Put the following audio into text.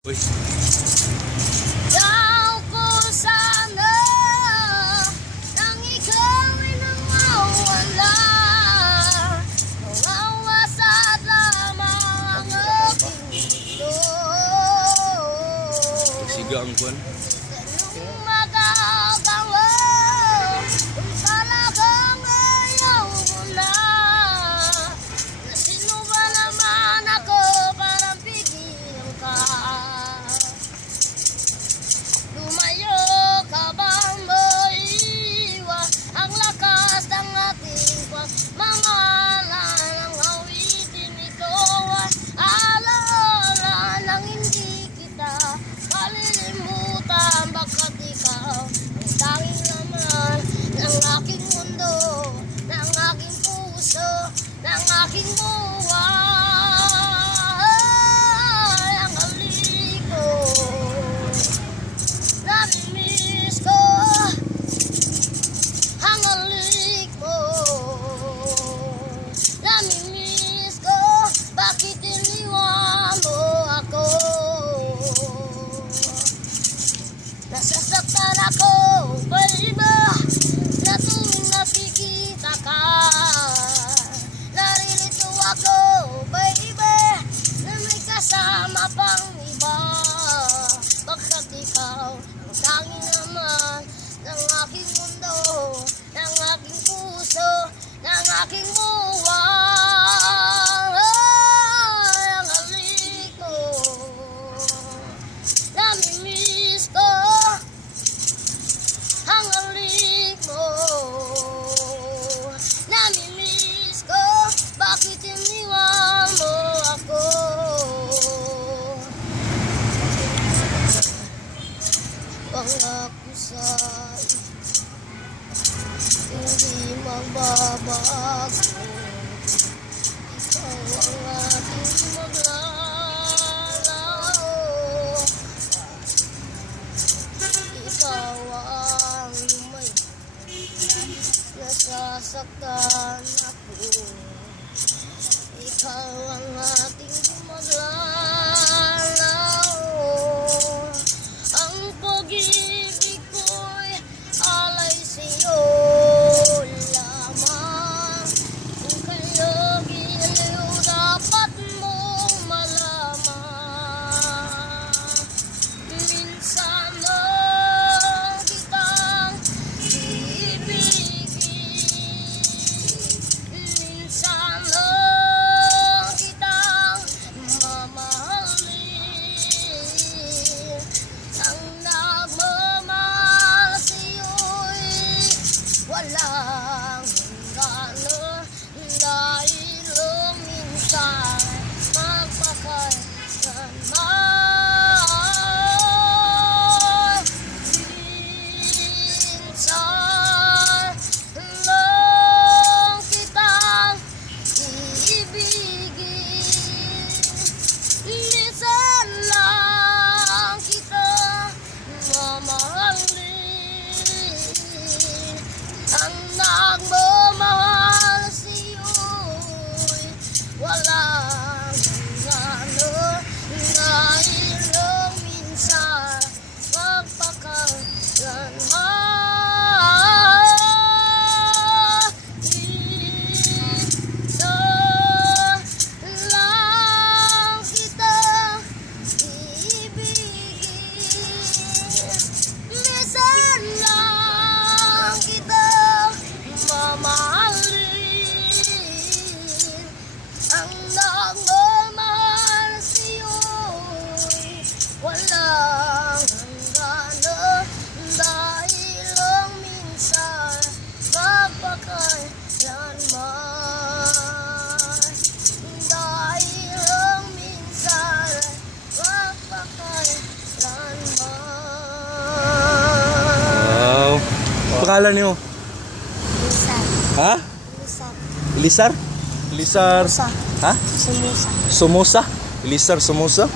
Uy. Daw ko sana nang ikaw ay nawawala, nawawasad lamang ang aking mundo. Siga ang kwan. Anong magagawa kung talagang ayaw mo na? Na sino ba naman ako para pigilan ka? Lumayo ka bang maiwan ang lakas ng ating pagmamahalan? Ang awitin ito ay alaala nang hindi kita kalilimutan. Baga't ikaw ang tanging laman ng aking mundo, ng aking puso, ng aking buhay. Ang halik ko, namimiss ko ang halik mo, namimiss ko. Bakit iniwan mo ako? Nasasaktan ako, baby, na tuwing nakikita ka. Narilito ako, baby, na may kasama pang iba. Bakit ikaw ang tanging naman ng aking mundo, ng aking puso, ng aking buhay? Ang halik ko, namimiss ko ang halik mo, namimiss ko. Bakit iniwan mo ako? Pangako sa'yo, hindi magbabago. Ikaw ang aking maglalaro, ikaw ang may nasasaktan ako. Ikaw ang ating maglalaro. Ang pag-ibig ko'y alay sa'yo lamang. Kung kayo giliw, dapat mong malaman. Minsan lang kitang iibigin, minsan lang kitang mamahalin. Ang nagmamahal sa'yo'y walang hanggan, dahil minsan magpakailanman. Minsan lang kitang iibigin, minsan lang kitang mamahalin. Ang nagmamahal sa'yo'y walang hanggan, dahil minsan magpakailanman. Minsan lang kitang iibigin, minsan lang kitang mamahalin. Ang nagmamahal sa'yo'y walang hanggan, dahil minsan magpakailanman, dahil minsan magpakailanman. Wow. Pangalan niyo? Lisan. Ha? Lisan. Ilisar? Ilisar. Sumusa. Ha? Sumusa. Somoza? Ilisar Somoza?